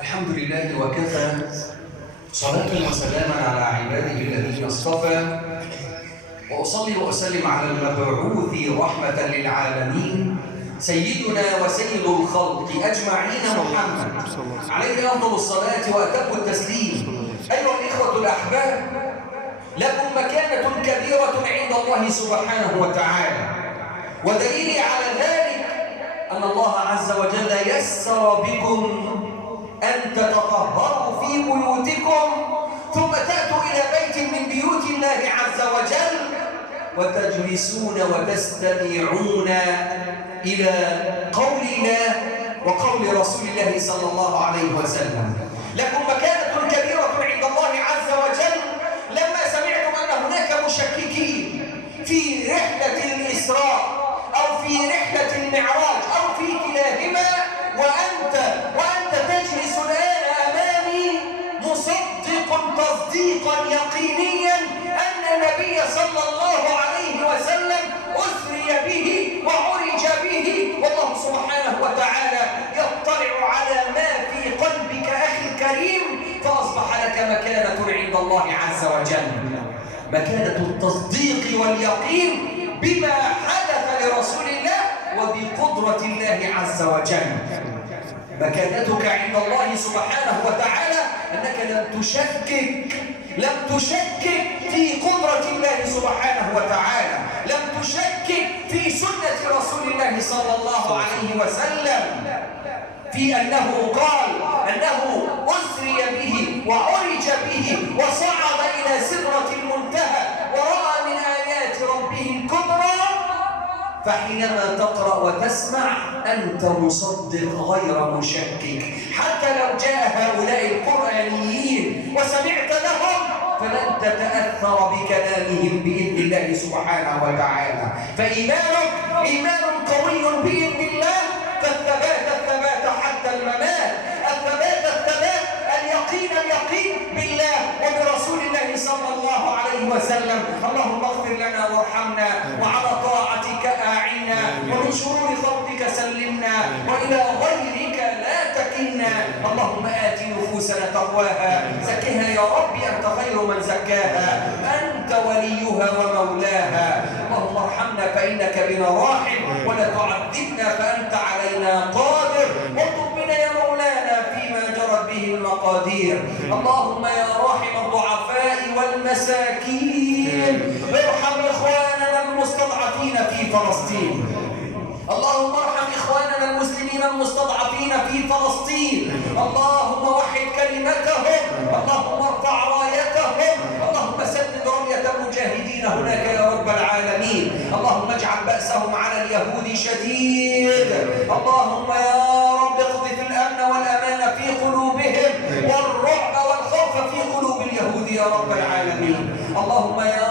الحمد لله وكفى، صلاة وسلاما على عباده الذين اصطفى، وأصلي وأسلم على المبعوث رحمة للعالمين سيدنا وسيد الخلق أجمعين محمد عليه أفضل الصلاة وأتم التسليم. أيها الإخوة الأحباب، لكم مكانة كبيرة عند الله سبحانه وتعالى، ودليل على ذلك أن الله عز وجل يسر بكم أن تتطهروا في بيوتكم ثم تأتوا إلى بيت من بيوت الله عز وجل وتجلسون وتستمعون إلى قول الله وقول رسول الله صلى الله عليه وسلم. لكم مكانة كبيرة عند الله عز وجل لما سمعتم أن هناك مشككين في رحلة الإسراء أو في رحلة المعراج أو في كلاهما، وأنت تجلس الآن أمامي مصدق تصديقا يقينيا أن النبي صلى الله عليه وسلم أسري به وعرج به، والله سبحانه وتعالى يطلع على ما في قلبك أخي الكريم، فأصبح لك مكانة عند الله عز وجل، مكانة التصديق واليقين بما حدث لرسول الله وبقدرة الله عز وجل. مكانتك عند الله سبحانه وتعالى أنك لم تشكك في قدرة الله سبحانه وتعالى، لم تشكك في سنة رسول الله صلى الله عليه وسلم في أنه قال أنه أسري به وعرج به وصعد إلى سدرة المنتهى ورأى من آيات ربه الكبرى. فحينما تقرأ وتسمع أنت مصدق غير مشكك، حتى لو جاء هؤلاء القرآنيين وسمعت لهم فلن تتأثر بكلامهم بإذن الله سبحانه وتعالى، فإيمانك إيمان قوي بإذن الله، فالثبات حتى الممات، الثبات اليقين بالله وبرسول الله صلى الله عليه وسلم. اللهم اغفر لنا وارحمنا، وعلى طاعتك أعنا، ومن شرور خلقك سلمنا، وإلى غيرك لا تكلنا. اللهم آت نفوسنا تقواها، زكها يا ربي أنت خير من زكاها، أنت وليها ومولاها. اللهم ارحمنا فإنك بنا راحم، ولا تعذبنا فأنت علينا قادر، واطلب بنا يا مولانا فيما جرت به المقادير. اللهم يا راحم الضعفاء والمساكين ارحم إخواننا المستضعفين في فلسطين. اللهم ارحم إخواننا المسلمين المستضعفين في فلسطين. اللهم وحد كلمتهم، اللهم ارفع رايتهم، اللهم سدد رمية المجاهدين هناك يا رب العالمين. اللهم اجعل بأسهم على اليهود شديد. اللهم يا رب اقذف الأمن والأمان في قلوبهم والرعب والخوف في قلوب اليهود يا رب العالمين. اللهم يا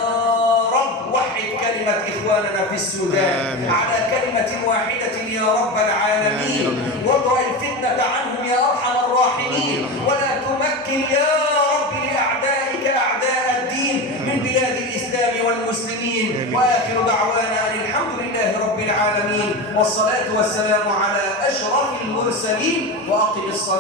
رب وحد كلمة إخواننا في السودان على كلمة واحدة يا رب العالمين، واضرب الفتنة عنهم يا أرحم الراحمين، ولا تمكن يا رب لأعدائك أعداء الدين من بلاد الإسلام والمسلمين. وآخر دعوانا أن الحمد لله رب العالمين، والصلاة والسلام على أشرف المرسلين، وأقم الصلاة.